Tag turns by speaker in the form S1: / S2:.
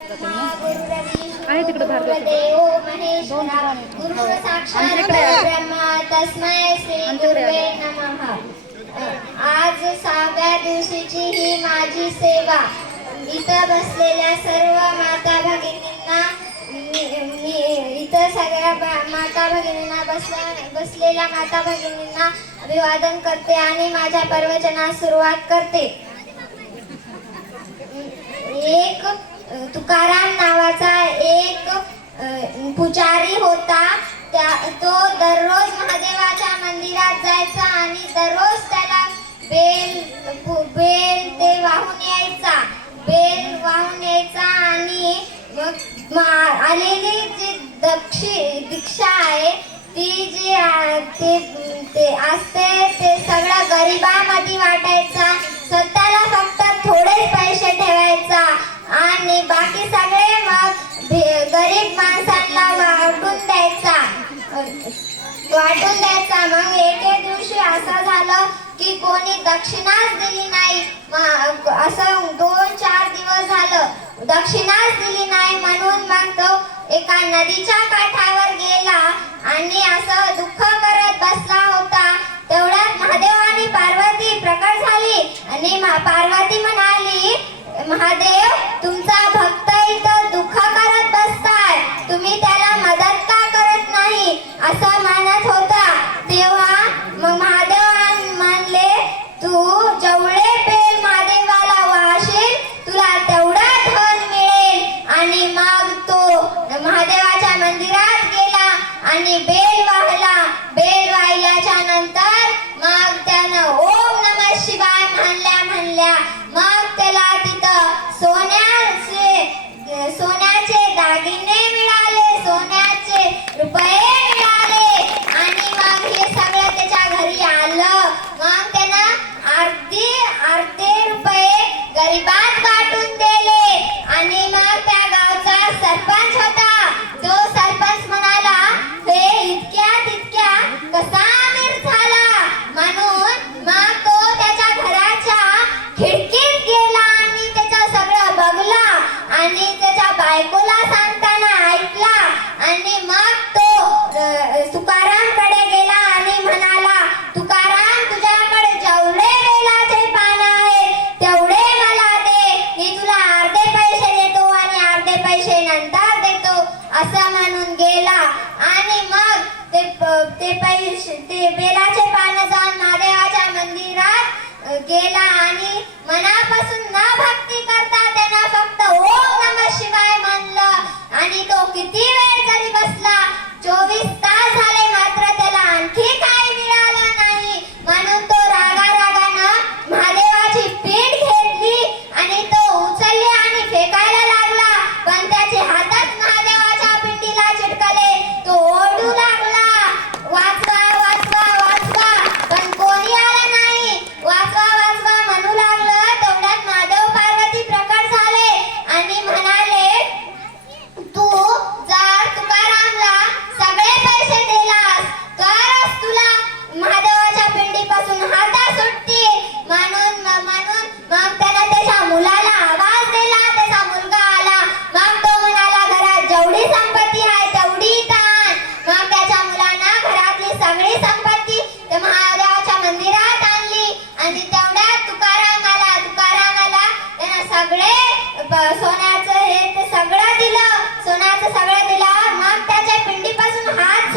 S1: आहे तिकडे.
S2: नमः. आज सहाव्या दिवशीची ही माझी सेवा. इथं बसलेल्या सर्व माता भगिनींना इथं सगळ्या माता भगिनींना बसल्या बसलेल्या माता भगिनींना अभिवादन करते आणि माझ्या प्रवचनास सुरुवात करते. एक तुकाराम नावाचा एक पुजारी होता. त्या तो दररोज महादेवाच्या मंदिरात जायचा आणि दररोज त्याला बेल बेल ते वाहून यायचा. बेल वाहून यायचा आणि मग मा- आलेली जी दक्षी दीक्षा आहे ती जी ते ते असते ते सगळं गरिबामध्ये वाटायचा. स्वतःला आणि बाकी सगळे मग भे- गरीब माणसांना वाटून द्यायचा. वाटून द्यायचा. मग एके दिवशी असं झालं की कोणी दक्षिणाच दिली नाही. असं दोन चार दिवस झालं. दक्षिणाच दिली नाही म्हणून मग तो एका नदीच्या काठावर गेला आणि असं दुःख करत बसला होता. तेवढ्यात महादेव आणि पार्वती प्रकट झाली आणि पार्वती म्हणाली महादेव आणि बेल वाहला. बेल वाहिल्याच्या नंतर मग त्यानं ओम नमः शिवाय म्हणल्या म्हणल्या मग त्याला तिथं सोन्याचे सोन्याचे दागिने ते ते पैसे ते बेलाचे पान जाऊन महादेवाच्या मंदिरात गेला आणि मनापासून न भाग आणि तेवढ्या तुकाराम आला त्यांना सगळे सोन्याचं हे ते सगळं दिलं. सोन्याचं सगळं दिलं मग त्याच्या पिंडीपासून हात